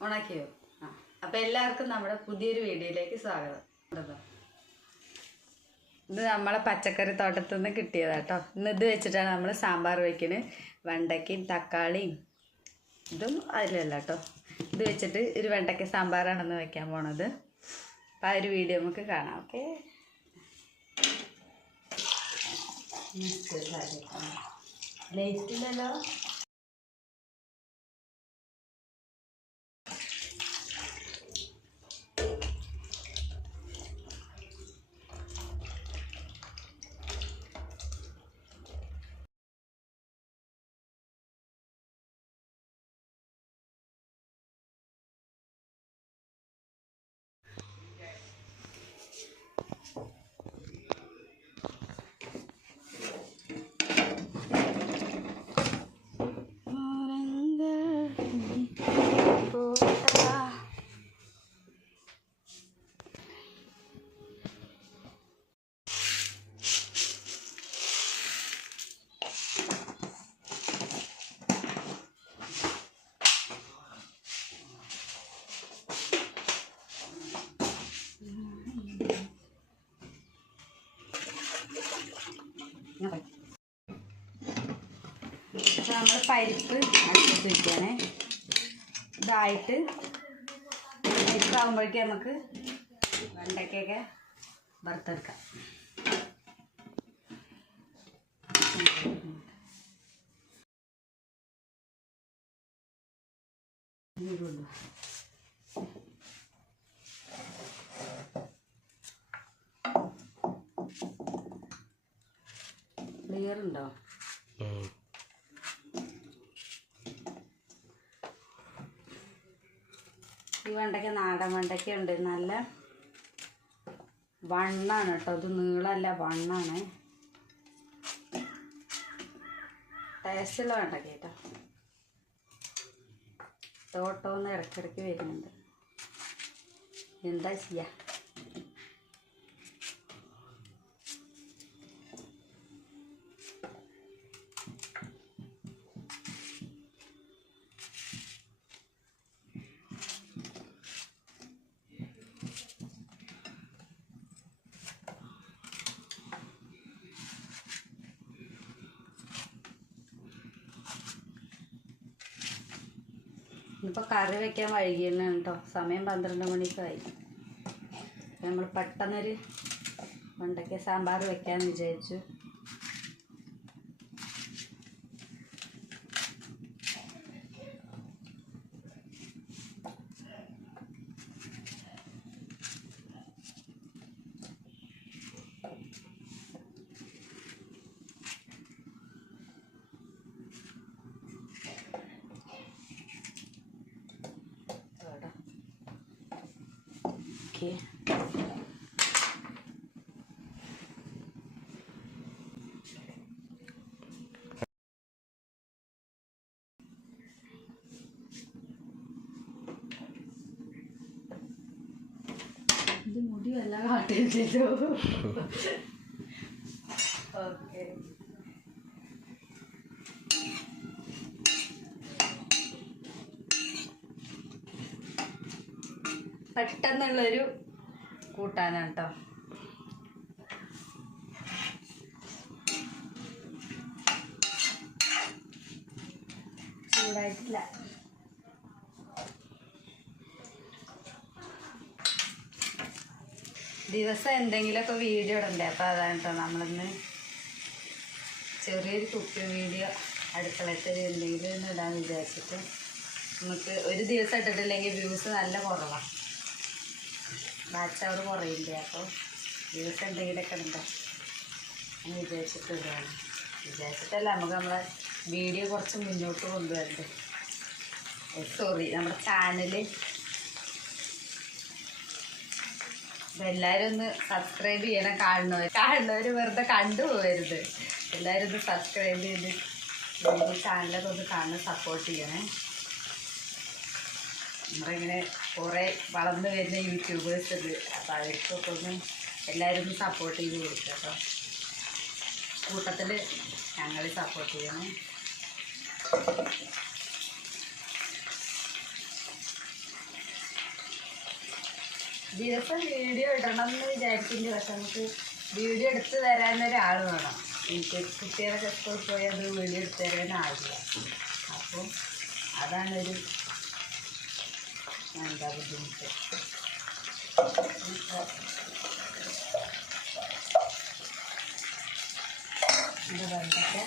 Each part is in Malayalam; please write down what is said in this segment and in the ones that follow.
ഉണക്കിയോ? ആ, അപ്പം എല്ലാവർക്കും നമ്മുടെ പുതിയൊരു വീഡിയോയിലേക്ക് സ്വാഗതം. ഇത് നമ്മളെ പച്ചക്കറി തോട്ടത്തിൽ നിന്ന് കിട്ടിയതാട്ടോ. ഇന്ന് ഇത് വെച്ചിട്ടാണ് നമ്മൾ സാമ്പാർ വയ്ക്കുന്നത്. വെണ്ടയ്ക്കയും തക്കാളിയും ഇതും അതിലല്ല കേട്ടോ. ഇത് വെച്ചിട്ട് ഒരു വെണ്ടയ്ക്ക സാമ്പാറാണെന്ന് വയ്ക്കാൻ പോണത്. അപ്പം ആ ഒരു വീഡിയോ നമുക്ക് കാണാം. ഓക്കെ, ലൈറ്റില്ലല്ലോ. അപ്പോൾ നമ്മൾ പരിപ്പ് അടുപ്പത്ത് വയ്ക്കുകയാണേ. ഇതായിട്ട് പരിപ്പാകുമ്പോഴേക്കും നമുക്ക് വെണ്ടയ്ക്കൊക്കെ വറുത്തെടുക്കാം. ക്ലിയർ ഉണ്ടോ? ഈ വെണ്ടയ്ക്ക നാടൻ വെണ്ടയ്ക്ക ഉണ്ട്, നല്ല വണ്ണാണ് കേട്ടോ. ഇത് നീളമല്ല, വണ്ണാണ്. ടേസ്റ്റുള്ള വെണ്ടയ്ക്ക കേട്ടോ. തോട്ടമൊന്ന് ഇടയ്ക്കിടയ്ക്ക് വരുന്നുണ്ട്, എന്താ ചെയ്യുക. ഇപ്പോൾ കറി വയ്ക്കാൻ വൈകിയാണ് കേട്ടോ. സമയം 12 മണിക്കായി. നമ്മൾ പെട്ടെന്നൊരു വെണ്ടയ്ക്ക സാമ്പാർ വെക്കാമെന്ന് വിചാരിച്ചു. ഇത് മുടി വല്ല കാട്ടില്ലല്ലോ. ഓക്കെ, പെട്ടെന്നുള്ളൊരു കൂട്ടാനാണ് കേട്ടോ. ചൂടായിട്ടില്ല. ദിവസം എന്തെങ്കിലുമൊക്കെ വീഡിയോ ഇടണ്ടേ, അപ്പോൾ അതാണ് കേട്ടോ നമ്മളിന്ന് ചെറിയൊരു കുക്കിംഗ് വീഡിയോ അടുക്കളത്തിൽ എന്തെങ്കിലും ഒന്ന് ഇടാന്ന് വിചാരിച്ചിട്ട്. നമുക്ക് ഒരു ദിവസം ഇട്ടിട്ടില്ലെങ്കിൽ വ്യൂസ് നല്ല കുറവാണ്, വാച്ച് അവർ കുറയില്ല. അപ്പോൾ ദിവസം എന്തെങ്കിലുമൊക്കെ ഉണ്ടോ എന്ന് വിചാരിച്ചിട്ട് ഇടുകയാണ്. വിചാരിച്ചിട്ടല്ല, നമുക്ക് നമ്മളെ വീഡിയോ കുറച്ച് മുന്നോട്ട് കൊണ്ടുവരണ്ടേ. സോറി, നമ്മുടെ ചാനൽ എല്ലാവരും ഒന്ന് സബ്സ്ക്രൈബ് ചെയ്യണം. കാണുന്നവർ വെറുതെ കണ്ടുപോകരുത്. എല്ലാവരും ഒന്ന് സബ്സ്ക്രൈബ് ചെയ്ത് ചാനലൊക്കെ ഒന്ന് കാണാൻ സപ്പോർട്ട് ചെയ്യണേ. നമ്മളിങ്ങനെ കുറേ വളർന്നു വരുന്ന യൂട്യൂബേഴ്സ് ഉണ്ട്, അപ്പോൾ അവർക്കൊക്കെ ഒന്ന് എല്ലാവരും ഒന്ന് സപ്പോർട്ട് ചെയ്ത് കൊടുക്കുക കേട്ടോ. കൂട്ടത്തിൽ ഞങ്ങൾ സപ്പോർട്ട് ചെയ്യണം. ദിവസം വീഡിയോ ഇടണം എന്ന് വിചാരിക്കുന്നു. പക്ഷെ നമുക്ക് വീഡിയോ എടുത്ത് തരാനൊരാൾ വേണം. എനിക്ക് കുട്ടികളൊക്കെ സ്കൂളിൽ പോയി അത് വീഡിയോ എടുത്ത് തരാനാവില്ല. അപ്പം അതാണൊരു എന്താ ബുദ്ധിമുട്ട്. എന്താ പറഞ്ഞിട്ട്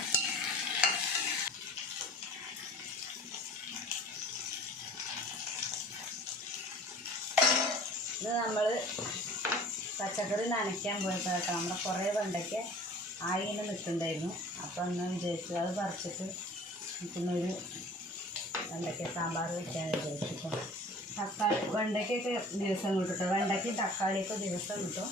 ഇത് നമ്മൾ പച്ചക്കറി നനയ്ക്കാൻ പോയപ്പോൾ കേട്ടോ നമ്മുടെ കുറേ വെണ്ടയ്ക്ക് ആയിങ്ങനെ നിൽക്കുന്നുണ്ടായിരുന്നു. അപ്പോൾ അന്ന് വിചാരിച്ചു അത് പറിച്ചിട്ട് നിൽക്കുന്നൊരു വെണ്ടയ്ക്ക സാമ്പാർ വയ്ക്കാൻ വിചാരിച്ചു. തക്കാളി വെണ്ടയ്ക്കൊക്കെ ദിവസം കിട്ടും കേട്ടോ. വെണ്ടയ്ക്കും തക്കാളിയൊക്കെ ദിവസം കിട്ടും.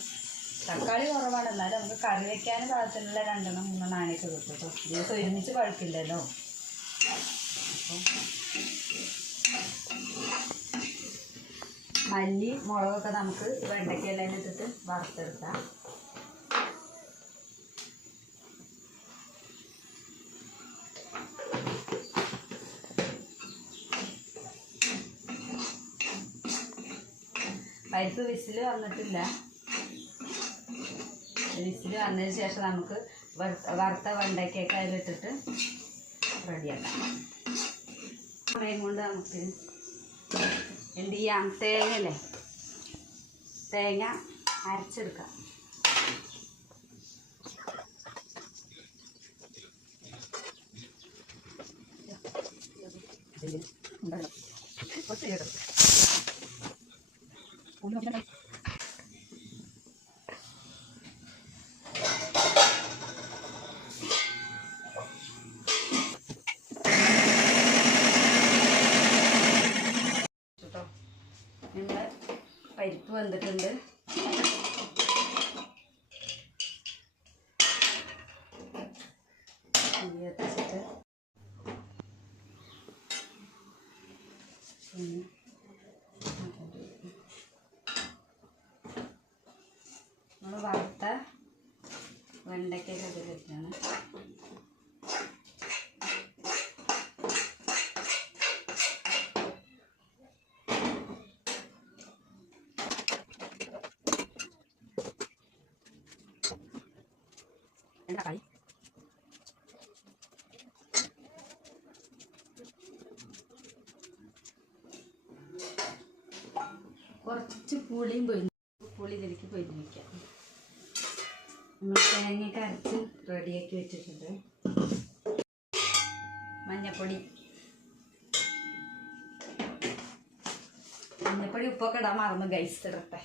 തക്കാളി കുറവാണ്, എന്നാലും നമുക്ക് കറി വയ്ക്കാനും പാകത്തിലുള്ള 2-3 ആണൊക്കെ കിട്ടും കേട്ടോ. ദിവസം ഒരുമിച്ച് പഴുക്കില്ലല്ലോ. അപ്പം മല്ലി മുളകൊക്കെ നമുക്ക് വെണ്ടയ്ക്കെല്ലാം ഇട്ടിട്ട് വറുത്തെടുക്കാം. പരിപ്പ് വിസിൽ വന്നിട്ടില്ല. വിസിൽ വന്നതിന് ശേഷം നമുക്ക് വറുത്ത വെണ്ടയ്ക്കൊക്കെ അതിലിട്ടിട്ട് റെഡിയാക്കാം. സമയം കൊണ്ട് നമുക്ക് എന്ത് ചെയ്യാം, തേങ്ങ അരച്ചെടുക്കാം. പരിപ്പ് വെന്തിട്ടുണ്ട്. വെച്ചിട്ട് നമ്മൾ വറുത്ത വെണ്ടയ്ക്കൊക്കെ ഇതിൽ വെച്ചാണ്. തക്കാളി കുറച്ച് പുളിയും പുളി ഇതിലേക്ക് പൊരിഞ്ഞ് വയ്ക്കാം. നമ്മൾ തേങ്ങയൊക്കെ അരച്ച് റെഡിയാക്കി വെച്ചിട്ടുണ്ട്. മഞ്ഞപ്പൊടി ഉപ്പൊക്കെ ഇടാൻ മറന്നു ഗൈസ്, ഇടട്ടെ.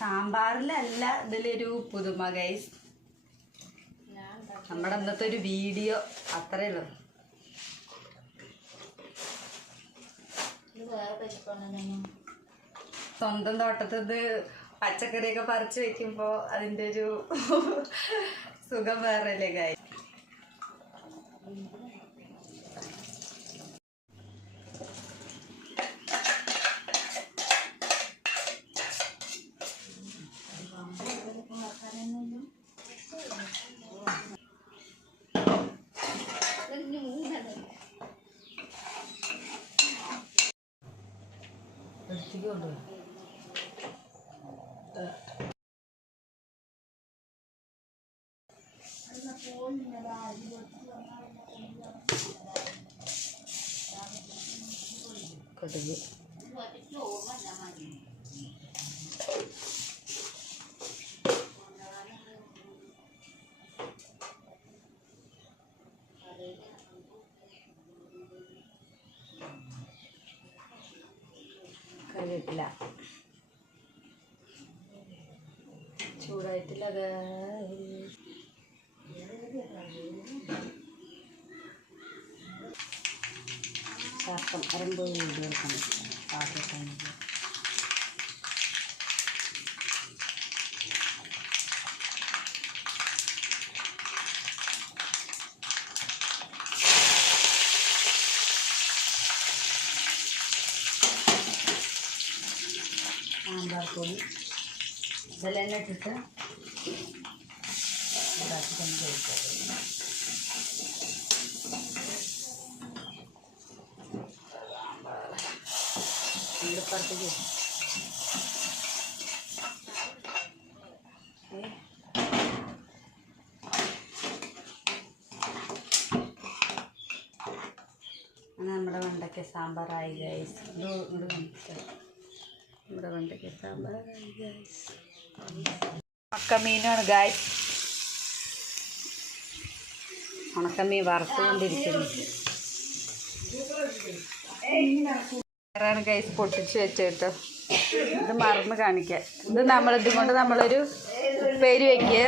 സാമ്പാറിലല്ല, ഇതിലൊരു പുതുമ ഗൈസ്. നമ്മുടെ അന്നത്തെ ഒരു വീഡിയോ അത്രേ ഉള്ളൂ. സ്വന്തം തോട്ടത്തിൽ പച്ചക്കറിയൊക്കെ പറിച്ച് വെക്കുമ്പോൾ അതിൻ്റെ ഒരു സുഖം വേറെ അല്ലേ ഗൈസ്. കടുക് കറിവേപ്പില ചൂടായിട്ടില്ല. അത് ശാസ്ത്രം അരമ്പോയി എടുക്കണം. പാത്രത്തിൽ സാമ്പാർ പൊടി ഇതെല്ലാം തന്നെ ഇട്ടിട്ട് ഇതാക്കി തന്നെ കഴിക്കാം. ഇപ്പുറത്തേക്ക് നമ്മുടെ വെണ്ടയ്ക്ക സാമ്പാറായി ഗൈസ്. നമ്മുടെ വെണ്ടയ്ക്ക സാമ്പാറായി ഗൈസ്. ഉണക്കമീനാണ് ഗൈസ്. ഉണക്കമീൻ വറുത്തുകൊണ്ടിരിക്കുന്നു. വേറാണ് ഗൈസ് പൊട്ടിച്ച് വെച്ചിട്ട് ഇത് മറന്ന് കാണിക്കാം. ഇത് നമ്മളിത് കൊണ്ട് നമ്മളൊരു ഉപ്പേരി വയ്ക്കുക.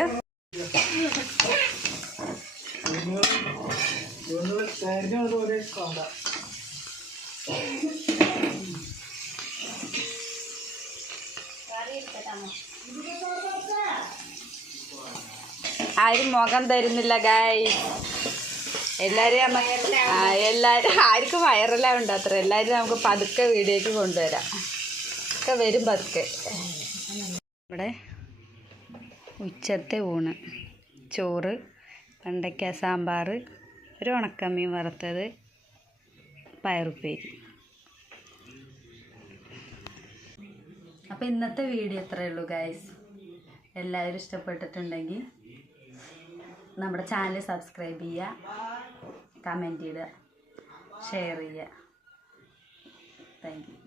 ആരും മുഖം തരുന്നില്ല ഗൈസ്. എല്ലാവരും ആർക്കും വൈറലാവും ഉണ്ട് അത്ര. എല്ലാവരും നമുക്ക് പതുക്കെ വീഡിയോക്ക് കൊണ്ടുവരാം. ഒക്കെ വരും പതുക്കെ. ഇവിടെ ഉച്ചത്തെ ഊണ് ചോറ്, വെണ്ടയ്ക്ക സാമ്പാർ, ഒരു ഉണക്കമീൻ വറുത്തത്, പയറുപ്പേരി. അപ്പോൾ ഇന്നത്തെ വീഡിയോ ഇത്രയേ ഉള്ളൂ ഗൈസ്. എല്ലാവരും ഇഷ്ടപ്പെട്ടിട്ടുണ്ടെങ്കിൽ നമ്മുടെ ചാനൽ സബ്സ്ക്രൈബ് ചെയ്യുക, കമൻറ്റ് ചെയ്യുക, ഷെയർ ചെയ്യുക. Thank you.